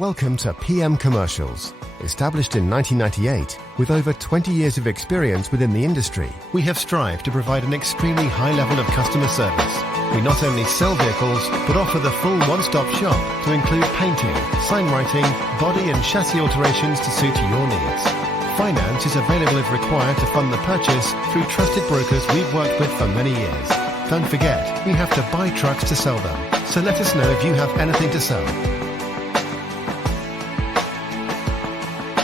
Welcome to PM Commercials. Established in 1998, with over 20 years of experience within the industry, we have strived to provide an extremely high level of customer service. We not only sell vehicles, but offer the full one-stop shop to include painting, sign writing, body and chassis alterations to suit your needs. Finance is available if required to fund the purchase through trusted brokers we've worked with for many years. Don't forget, we have to buy trucks to sell them, so let us know if you have anything to sell.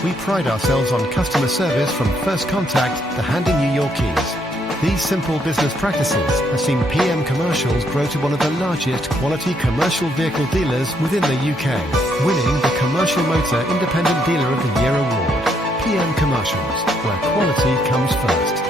We pride ourselves on customer service from first contact to handing you your keys. These simple business practices have seen PM Commercials grow to one of the largest quality commercial vehicle dealers within the UK, winning the Commercial Motor Independent Dealer of the Year award. PM Commercials, where quality comes first.